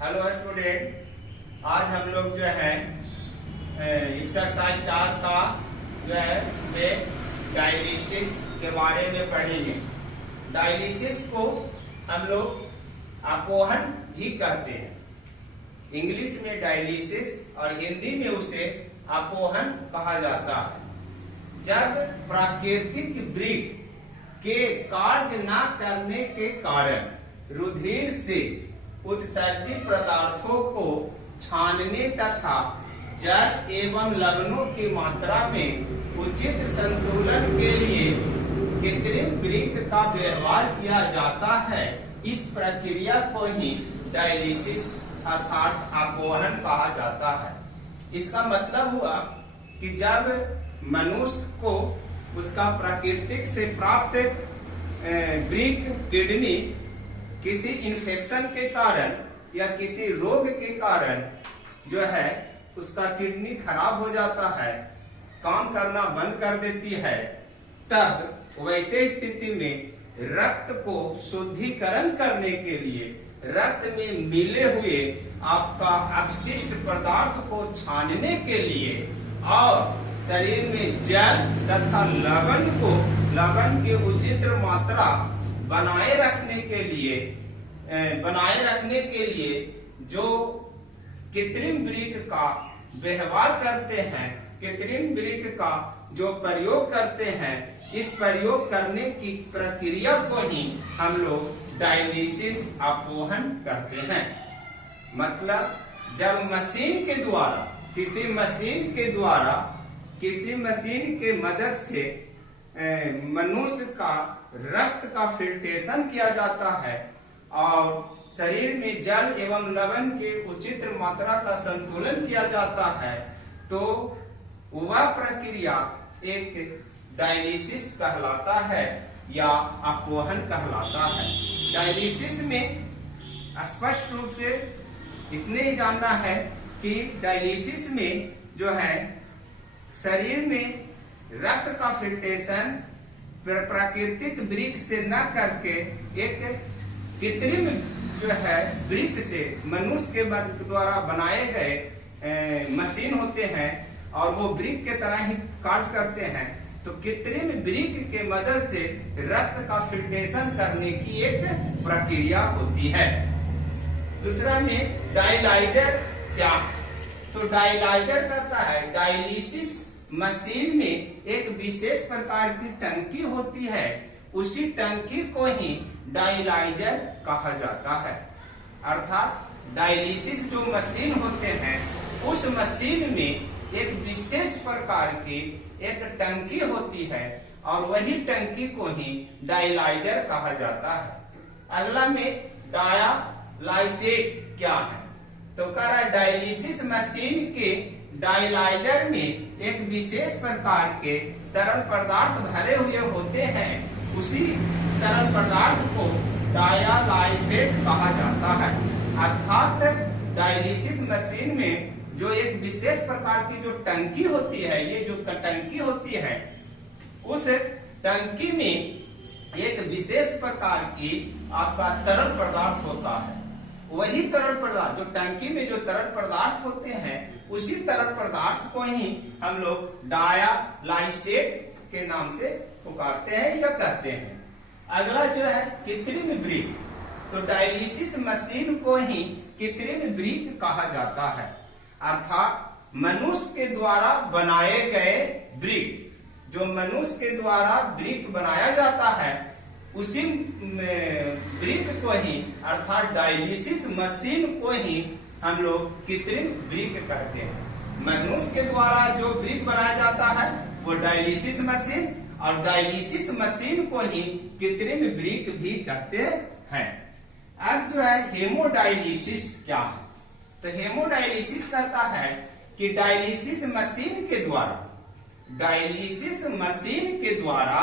Hello student, आज हम लोग जो है एक्सरसाइज 4 का जो है डायलिसिस के बारे में पढ़ेंगे। डायलिसिस को हम लोग अपोहन भी कहते हैं। इंग्लिश में डायलिसिस और हिंदी में उसे अपोहन कहा जाता है। जब प्राकृतिक वृक्क के कार्य न करने के कारण रुधिर से उत्सर्जित पदार्थों को छानने तथा जल एवं लवणों की मात्रा में उचित संतुलन के लिए कृत्रिम वृक्क का व्यवहार किया जाता है। इस प्रक्रिया को ही डायलिसिस अर्थात अपोहन कहा जाता है। इसका मतलब हुआ कि जब मनुष्य को उसका प्राकृतिक से प्राप्त वृक्क किडनी किसी इन्फेक्शन के कारण या किसी रोग के कारण जो है उसका किडनी खराब हो जाता है, काम करना बंद कर देती है, तब वैसे स्थिति में रक्त को शुद्धिकरण करने के लिए रक्त में मिले हुए आपका अपशिष्ट पदार्थ को छानने के लिए और शरीर में जल तथा लवण की उचित मात्रा बनाए रखने के लिए जो कृत्रिम वृक्क का व्यवहार करते हैं, कृत्रिम वृक्क का जो प्रयोग करते हैं, इस प्रयोग करने की प्रक्रिया को ही हम लोग डायलिसिस अपोहन कहते हैं। मतलब जब मशीन के द्वारा किसी मशीन के मदद से मनुष्य का रक्त का फिल्ट्रेशन किया जाता है और शरीर में जल एवं लवण के उचित मात्रा का संतुलन किया जाता है, तो वह प्रक्रिया एक डायलिसिस कहलाता है या अपोहन कहलाता है। डायलिसिस में स्पष्ट रूप से इतने ही जानना है कि डायलिसिस में जो है शरीर में रक्त का फिल्ट्रेशन प्राकृतिक वृक्क से न करके एक कृत्रिम जो है वृक्क से मनुष्य के द्वारा बनाए गए मशीन होते हैं और वो वृक्क के तरह ही कार्य करते हैं, तो कृत्रिम वृक्क के मदद से रक्त का फिल्ट्रेशन करने की एक प्रक्रिया होती है। दूसरा में डायलाइजर क्या? तो डायलाइजर करता है डायलिसिस मशीन में एक विशेष प्रकार की टंकी होती है, उसी टंकी को ही डायलाइजर कहा जाता है। अर्थात डायलिसिस जो मशीन होते हैं उस मशीन में एक विशेष प्रकार की एक टंकी होती है और वही टंकी को ही डायलाइजर कहा जाता है। अगला में डायलाइसेट क्या है? तो कह रहा है डायलिसिस मशीन के डायलाइजर में एक विशेष प्रकार के तरल पदार्थ भरे हुए होते हैं, उसी तरल पदार्थ को डायलाइसेट कहा जाता है। अर्थात डायलिसिस मशीन में जो एक विशेष प्रकार की जो टंकी होती है, ये जो टंकी होती है, उस टंकी में एक विशेष प्रकार की आपका तरल पदार्थ होता है। वही तरल पदार्थ जो टंकी में जो तरल पदार्थ होते हैं, उसी तरल पदार्थ को ही हम लोग डायलाइसेट के नाम से पुकारते हैं या कहते हैं। अगला जो है कृत्रिम वृक्क, तो डायलिसिस मशीन को ही कृत्रिम वृक्क कहा जाता है। अर्थात मनुष्य के द्वारा बनाए गए वृक्क, जो मनुष्य के द्वारा वृक्क बनाया जाता है, उसी वृक्क को ही अर्थात डायलिसिस मशीन को ही हम लोग कृत्रिम वृक्क कहते हैं। मनुष्य के द्वारा जो वृक्क बनाया जाता है वो डायलिसिस मशीन, और डायलिसिस मशीन को ही कृत्रिम वृक्क भी कहते हैं। अब जो है हेमोडायलिसिस क्या है? तो हेमोडायलिसिस कहता है कि डायलिसिस मशीन के द्वारा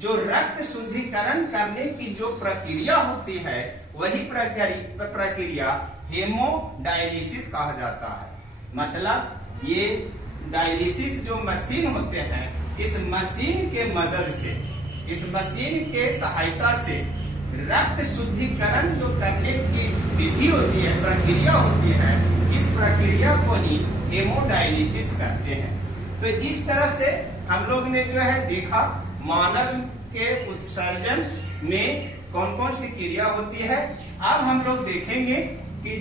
जो रक्त शुद्धिकरण करने की जो प्रक्रिया होती है, वही प्रक्रिया हेमोडायलिसिस कहा जाता है। मतलब ये डायलिसिस जो मशीन होते हैं, इस मशीन के मदद से, इस मशीन के सहायता से रक्त शुद्धिकरण जो करने की विधि होती है, प्रक्रिया होती है, इस प्रक्रिया को ही हेमोडायलिसिस कहते हैं। तो इस तरह से हम लोग ने जो है देखा मानव के उत्सर्जन में कौन कौन सी क्रिया होती है। अब हम लोग देखेंगे कि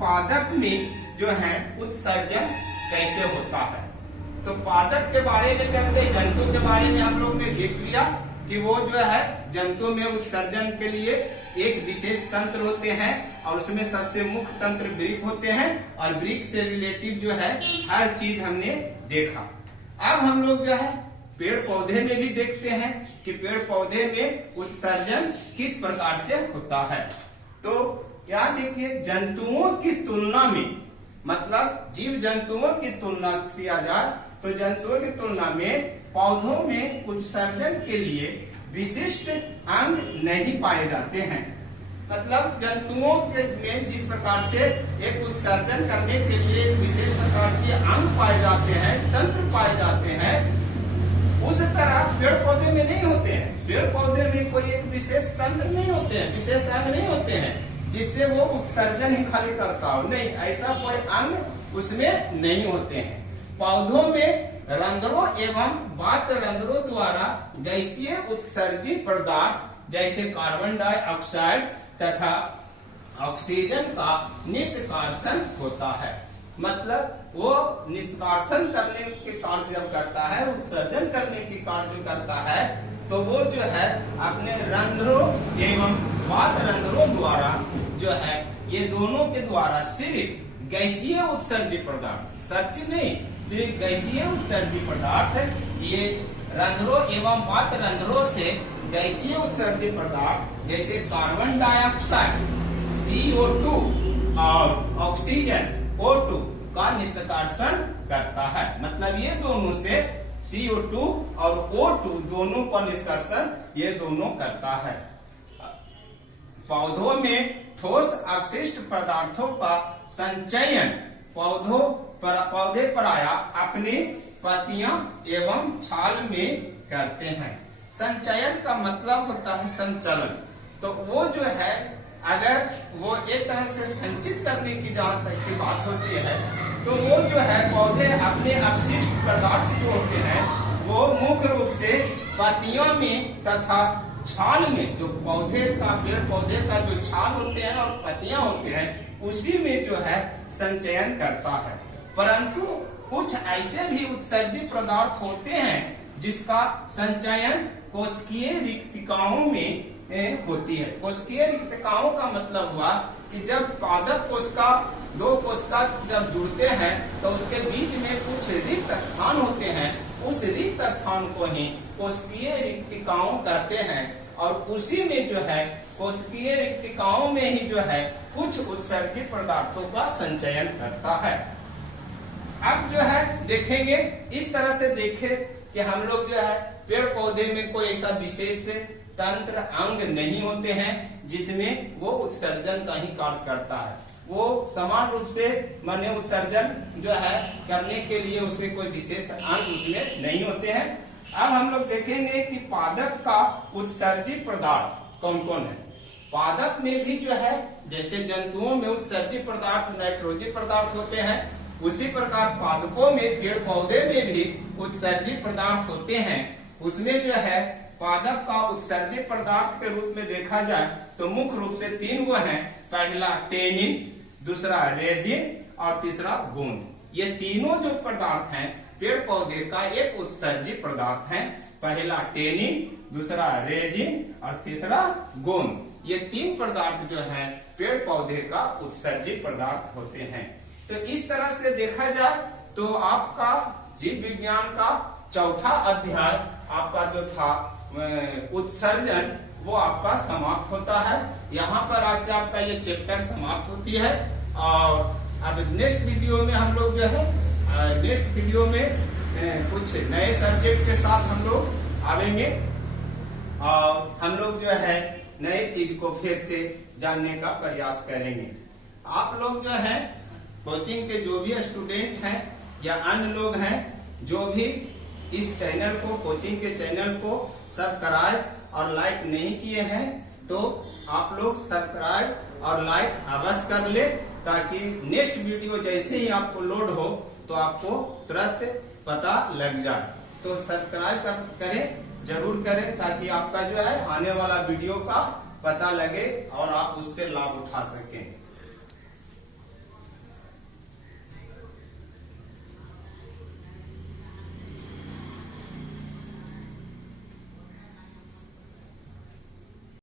पादप में जो है उत्सर्जन कैसे होता है। तो पादप के बारे में चलते, जंतु के बारे में हम लोग ने देख लिया कि वो जो है जंतु में उत्सर्जन के लिए एक विशेष तंत्र होते हैं और उसमें सबसे मुख्य तंत्र वृक्क होते हैं और वृक्क से रिलेटिव जो है हर चीज हमने देखा। अब हम लोग जो है पेड़ पौधे में भी देखते हैं कि पेड़ पौधे में उत्सर्जन किस प्रकार से होता है। तो यहाँ देखिए जंतुओं की तुलना में, मतलब जीव जंतुओं की तुलना किया जाए तो जंतुओं की तुलना में पौधों में उत्सर्जन के लिए विशिष्ट अंग नहीं पाए जाते हैं। मतलब जंतुओं में जिस प्रकार से एक उत्सर्जन करने के लिए विशेष प्रकार के अंग पाए जाते हैं, तंत्र पाए जाते हैं, उस तरह पेड़ पौधे में नहीं होते हैं। पेड़ पौधे में कोई एक विशेष तंत्र नहीं होते हैं, विशेष अंग नहीं होते हैं जिससे वो उत्सर्जन ही खाली करता हो, नहीं, ऐसा कोई अंग उसमें नहीं होते हैं। पौधों में रंध्रों एवं वात रंध्रों द्वारा गैसीय उत्सर्जित पदार्थ जैसे कार्बन डाइऑक्साइड तथा ऑक्सीजन का निष्कासन होता है। मतलब वो निष्कासन करने के कार्य जब करता है, उत्सर्जन करने के कार्य जो करता है, तो वो जो है अपने रंध्रों एवं वात रंध्रों द्वारा जो है ये दोनों के द्वारा सिर्फ गैसीय उत्सर्जित पदार्थ, सब चीज नहीं, सिर्फ गैसीय उत्सर्जित पदार्थ, ये रंध्रों एवं वात रंध्रों से गैसीय उत्सर्जित पदार्थ जैसे कार्बन डाइऑक्साइड CO2 और ऑक्सीजन O2 का निष्कासन करता है। मतलब ये दोनों से CO2 और O2 दोनों का निष्कासन ये दोनों करता है। पौधों में ठोस अपशिष्ट पदार्थों का संचयन पौधे प्रायः अपनी पत्तियां एवं छाल में करते हैं। संचयन का मतलब होता है संचलन। तो वो जो है अगर वो एक तरह से संचित करने की जहां तक की बात होती है, तो वो जो है पौधे अपने अपशिष्ट पदार्थ जो होते हैं वो मुख्य रूप से पत्तियों में तथा छाल में, जो पौधे का पेड़ पौधे का जो छाल होते हैं और पत्तियां होते हैं उसी में जो है संचयन करता है। परंतु कुछ ऐसे भी उत्सर्जित पदार्थ होते हैं जिसका संचयन कोशिकीय रिक्तिकाओं में होती है। कोशिकीय रिक्तिकाओं का मतलब हुआ कि जब पादप कोशिका दो कोशिका जब जुड़ते हैं तो उसके बीच में कुछ रिक्त स्थान होते हैं, उस रिक्त स्थान को ही कोशिकीय रिक्तिकाओं कहते हैं और उसी में जो है कोशिकीय रिक्तिकाओं में ही जो है कुछ उत्सर्जित पदार्थों का संचयन करता है। अब जो है देखेंगे, इस तरह से देखे कि हम लोग जो है पेड़ पौधे में कोई ऐसा विशेष तंत्र अंग नहीं होते हैं जिसमें वो उत्सर्जन का ही कार्य करता है। वो समान रूप से माने उत्सर्जन जो है करने के लिए उसमें कोई विशेष अंग उसमें नहीं होते हैं। अब हम लोग देखेंगे कि पादप का उत्सर्जित पदार्थ कौन कौन है। पादप में भी जो है जैसे जंतुओं में उत्सर्जित पदार्थ नाइट्रोजन पदार्थ होते हैं, उसी प्रकार पादपों में पेड़ पौधे में भी उत्सर्जित पदार्थ होते हैं। उसमें जो है पादप का उत्सर्जित पदार्थ के रूप में देखा जाए तो मुख्य रूप से तीन वो हैं। पहला टेनिन, दूसरा रेजिन और तीसरा गोंद। ये तीनों जो पदार्थ हैं पेड़ पौधे का एक उत्सर्जित पदार्थ है। पहला टेनिन, दूसरा रेजिन और तीसरा गोंद। ये तीन पदार्थ जो है पेड़ पौधे का उत्सर्जित पदार्थ होते हैं। तो इस तरह से देखा जाए तो आपका जीव विज्ञान का चौथा अध्याय आपका जो था उत्सर्जन वो आपका समाप्त होता है। यहाँ पर आपका ये चैप्टर समाप्त होती है और अब नेक्स्ट वीडियो में हम लोग जो है नेक्स्ट वीडियो में कुछ नए सब्जेक्ट के साथ हम लोग आवेंगे और हम लोग जो है नए चीज को फिर से जानने का प्रयास करेंगे। आप लोग जो है कोचिंग के जो भी स्टूडेंट हैं या अन्य लोग हैं जो भी इस चैनल को कोचिंग के चैनल को सब्सक्राइब और लाइक नहीं किए हैं तो आप लोग सब्सक्राइब और लाइक अवश्य कर ले, ताकि नेक्स्ट वीडियो जैसे ही आपको लोड हो तो आपको तुरंत पता लग जाए। तो सब्सक्राइब करें, जरूर करें, ताकि आपका जो है आने वाला वीडियो का पता लगे और आप उससे लाभ उठा सकें।